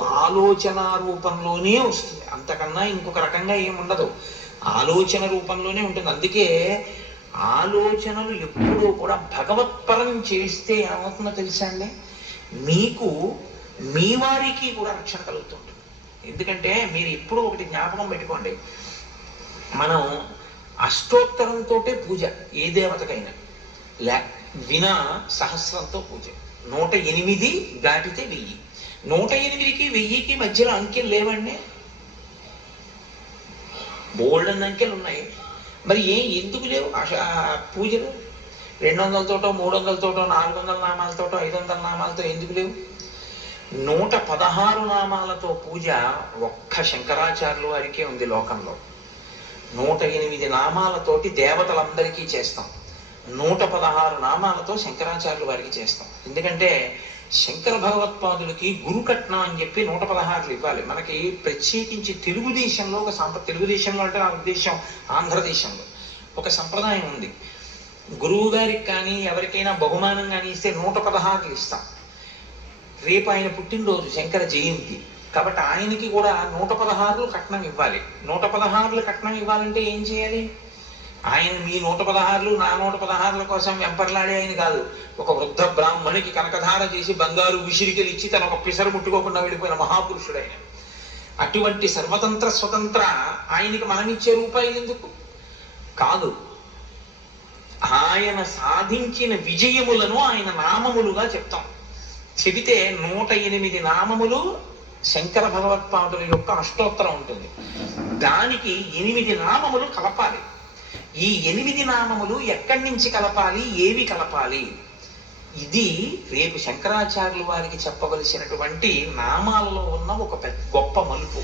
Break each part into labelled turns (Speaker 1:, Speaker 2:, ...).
Speaker 1: ఆలోచన రూపంలోనే వస్తుంది. అంతకన్నా ఇంకొక రకంగా ఏముండదు ఆలోచన రూపంలోనే ఉంటుంది. అందుకే ఆలోచనలు ఎప్పుడూ కూడా భగవత్పరం చేస్తే ఏమవుతుందో తెలుసా అండి? మీకు మీ వారికి కూడా రక్షణ కలుగుతుంటుంది. ఎందుకంటే మీరు ఎప్పుడూ ఒకటి జ్ఞాపకం పెట్టుకోండి. మనం అష్టోత్తరంతో పూజ ఏ దేవతకైనా. లే వినా సహస్రంతో పూజ. నూట ఎనిమిది దాటితే వెయ్యి. నూట ఎనిమిదికి వెయ్యికి మధ్యలో అంకెలు లేవండి. బోల్డ్ అన్న అంకెలు ఉన్నాయి. మరి ఏ ఎందుకు లేవు? పూజలు రెండు వందలతోటో మూడు వందలతోటో నాలుగు వందల నామాలతోటో ఐదు వందల నామాలతో ఎందుకు లేవు? నూట పదహారు నామాలతో పూజ ఒక్క శంకరాచార్యులు వారికే ఉంది లోకంలో. నూట ఎనిమిది నామాలతోటి దేవతలందరికీ చేస్తాం. నూట పదహారు నామాలతో శంకరాచార్యులు వారికి చేస్తాం. ఎందుకంటే శంకర భగవత్పాదులకి గురుకట్నం అని చెప్పి నూట పదహారులు ఇవ్వాలి. మనకి ప్రత్యేకించి తెలుగుదేశంలో ఒక సంప్ర తెలుగుదేశంలో అంటే నా ఉద్దేశం ఆంధ్రదేశంలో ఒక సంప్రదాయం ఉంది. గురువు గారికి కానీ ఎవరికైనా బహుమానం కానీ ఇస్తే నూట పదహారులు ఇస్తాం. రేపు ఆయన పుట్టినరోజు శంకర జయంతి. కాబట్టి ఆయనకి కూడా నూట పదహారులు కట్నం ఇవ్వాలి. నూట పదహారులు కట్నం ఇవ్వాలంటే ఏం చేయాలి? ఆయన మీ నూట పదహారులు నా నూట పదహారుల కోసం వెంపర్లాడే ఆయన కాదు. ఒక వృద్ధ బ్రాహ్మణికి కనకధార చేసి బంగారు విసిరికలు ఇచ్చి తన ఒక పిసరు ముట్టుకోకుండా వెళ్ళిపోయిన మహాపురుషుడు ఆయన అటువంటి సర్వతంత్ర స్వతంత్ర ఆయనకి మనమిచ్చే రూపాయలు ఎందుకు? కాదు. ఆయన సాధించిన విజయములను ఆయన నామములుగా చెప్తాం. చెబితే నూట ఎనిమిది నామములు శంకర భగవత్పాదుల యొక్క అష్టోత్తరం ఉంటుంది. దానికి ఎనిమిది నామములు కలపాలి. ఈ ఎనిమిది నామములు ఎక్కడి నుంచి కలపాలి? ఏవి కలపాలి? ఇది రేపు శంకరాచార్యుల వారికి చెప్పవలసినటువంటి నామాలలో ఉన్న ఒక పెద్ద గొప్ప మలుపు.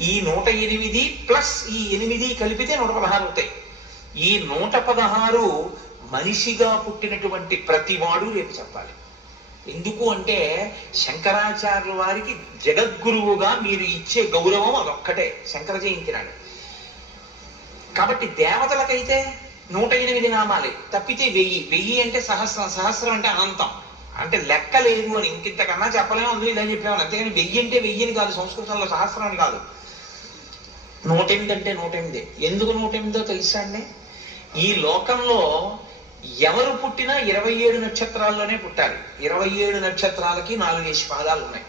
Speaker 1: ఈ నూట ఎనిమిది ప్లస్ ఈ ఎనిమిది కలిపితే నూట పదహారు అవుతాయి. ఈ నూట పదహారు మనిషిగా పుట్టినటువంటి ప్రతివాడు రేపు చెప్పాలి. ఎందుకు అంటే శంకరాచార్యుల వారికి జగద్గురువుగా మీరు ఇచ్చే గౌరవం అదొక్కటే. శంకర జయంతి నాడు కాబట్టి దేవతలకైతే నూట ఎనిమిది నామాలే. తప్పితే వెయ్యి. వెయ్యి అంటే సహస్రం. సహస్రం అంటే అనంతం. అంటే లెక్క లేదు అని ఇంకింతకన్నా చెప్పలేము. అందులో ఇలా చెప్పేవాళ్ళు. అంతేగాని వెయ్యి అంటే వెయ్యిని కాదు. సంస్కృతంలో సహస్రం అని కాదు. నూట ఎనిమిది అంటే నూట ఎనిమిది ఎందుకు నూట ఎనిమిదో తెలుసా అండి? ఈ లోకంలో ఎవరు పుట్టినా ఇరవై ఏడు నక్షత్రాల్లోనే పుట్టాలి. ఇరవై ఏడు నక్షత్రాలకి నాలుగేసి పాదాలు ఉన్నాయి.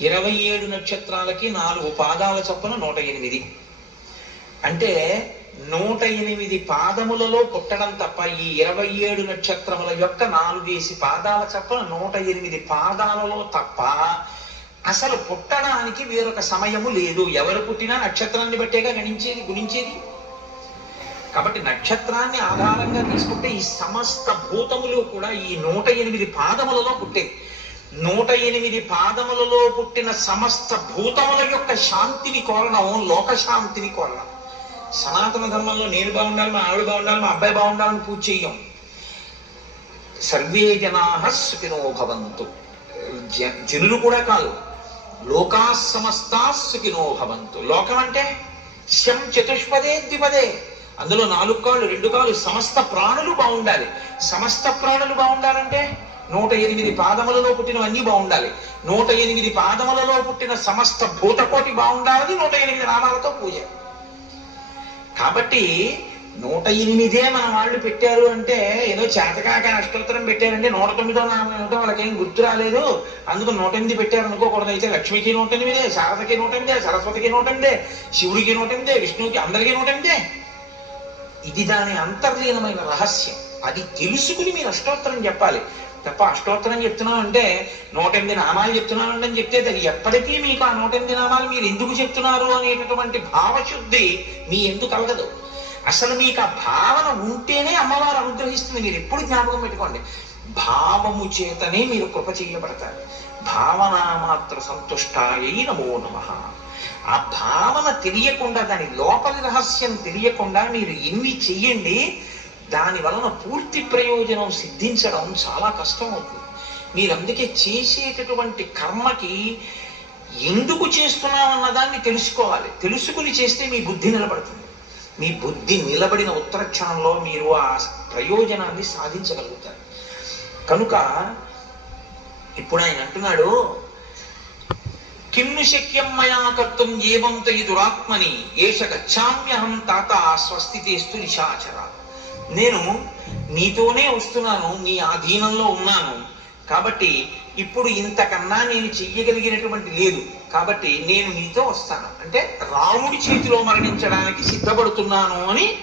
Speaker 1: ఇరవై ఏడు నక్షత్రాలకి నాలుగు పాదాల చొప్పున నూట ఎనిమిది. అంటే నూట ఎనిమిది పాదములలో పుట్టడం తప్ప ఈ ఇరవై ఏడు నక్షత్రముల యొక్క నాలుగేసి పాదాల చొప్పున నూట ఎనిమిది పాదాలలో తప్ప అసలు పుట్టడానికి వేరొక సమయము లేదు. ఎవరు పుట్టినా నక్షత్రాన్ని బట్టేగా గణించేది గుణించేది? కాబట్టి నక్షత్రాన్ని ఆధారంగా తీసుకుంటే ఈ సమస్త భూతములు కూడా ఈ నూట ఎనిమిది పాదములలో పుట్టే. నూట ఎనిమిది పాదములలో పుట్టిన సమస్త భూతముల యొక్క శాంతిని కోరడం లోక శాంతిని కోరడం. సనాతన ధర్మంలో నేను బాగుండాలి మా ఆవిడ బాగుండాలి మా అబ్బాయి బాగుండాలని పూజ చెయ్యం. సర్వే జనా సుఖినో భవంతు జ- జనులు కూడా కాదు లోకా సమస్తా సుఖినో భవంతు లోకం అంటే శం చతుష్పదే ద్విపదే. అందులో నాలుగు కాళ్ళు రెండు కాళ్ళు సమస్త ప్రాణులు బాగుండాలి. సమస్త ప్రాణులు బాగుండాలంటే నూట ఎనిమిది పాదములలో పుట్టినవన్నీ బాగుండాలి. నూట ఎనిమిది పాదములలో పుట్టిన సమస్త భూతకోటి బాగుండాలని నూట ఎనిమిది నామాలతో పూజ. కాబట్టి నూట ఎనిమిదే మన వాళ్ళు పెట్టారు అంటే ఏదో చేతకాక అష్టోత్తరం పెట్టారంటే నూట తొమ్మిదో నాలుగు వాళ్ళకేం గుర్తు రాలేదు. అందుకు నూట ఎనిమిది పెట్టారు అనుకోకూడదు అయితే లక్ష్మికి నూట ఎనిమిదే శారదకి నూట ఎనిమిదే సరస్వతికి నూట ఎనిమిదే శివుడికి నూట ఎనిమిదే విష్ణువుకి అందరికీ నూట ఎనిమిదే. ఇది దాని అంతర్లీనమైన రహస్యం. అది తెలుసుకుని మీరు అష్టోత్తరం చెప్పాలి. తప్ప అష్టోత్తరం చెప్తున్నాం అంటే నూట ఎనిమిది నామాలు చెప్తున్నాను అని చెప్తే అది ఎప్పటికీ మీకు ఆ నూట ఎనిమిది నామాలు మీరు ఎందుకు చెప్తున్నారు అనేటటువంటి భావశుద్ధి మీ ఎందుకు కలగదు. అసలు మీకు ఆ భావన ఉంటేనే అమ్మవారు అనుగ్రహిస్తుంది. మీరు ఎప్పుడు జ్ఞాపకం పెట్టుకోండి. భావము చేతనే మీరు కృప చేయబడతారు. భావన మాత్ర సంతుష్టాయై నమో నమ. ఆ భావన తెలియకుండా దాని లోపలి రహస్యం తెలియకుండా మీరు ఎన్ని చెయ్యండి దాని వలన పూర్తి ప్రయోజనం సిద్ధించడం చాలా కష్టం అవుతుంది. మీరందుకే చేసేటటువంటి కర్మకి ఎందుకు చేస్తున్నామన్న దాన్ని తెలుసుకోవాలి. తెలుసుకుని చేస్తే మీ బుద్ధి నిలబడుతుంది. మీ బుద్ధి నిలబడిన ఉత్తర క్షణంలో మీరు ఆ ప్రయోజనాన్ని సాధించగలుగుతారు. కనుక ఇప్పుడు ఆయన అంటున్నాడు కిన్ను శక్యం మయా కర్తం ఏవం ఇదురాత్మని దురాత్మని ఏష గచ్చామ్యహం తాత స్వస్తితేస్తు నిశాచర. నేను నీతోనే వస్తున్నాను నీ ఆధీనంలో ఉన్నాను. కాబట్టి ఇప్పుడు ఇంతకన్నా నేను చెయ్యగలిగినటువంటి లేదు. కాబట్టి నేను నీతో వస్తాను. అంటే రాముడి చేతిలో మరణించడానికి సిద్ధపడుతున్నాను అని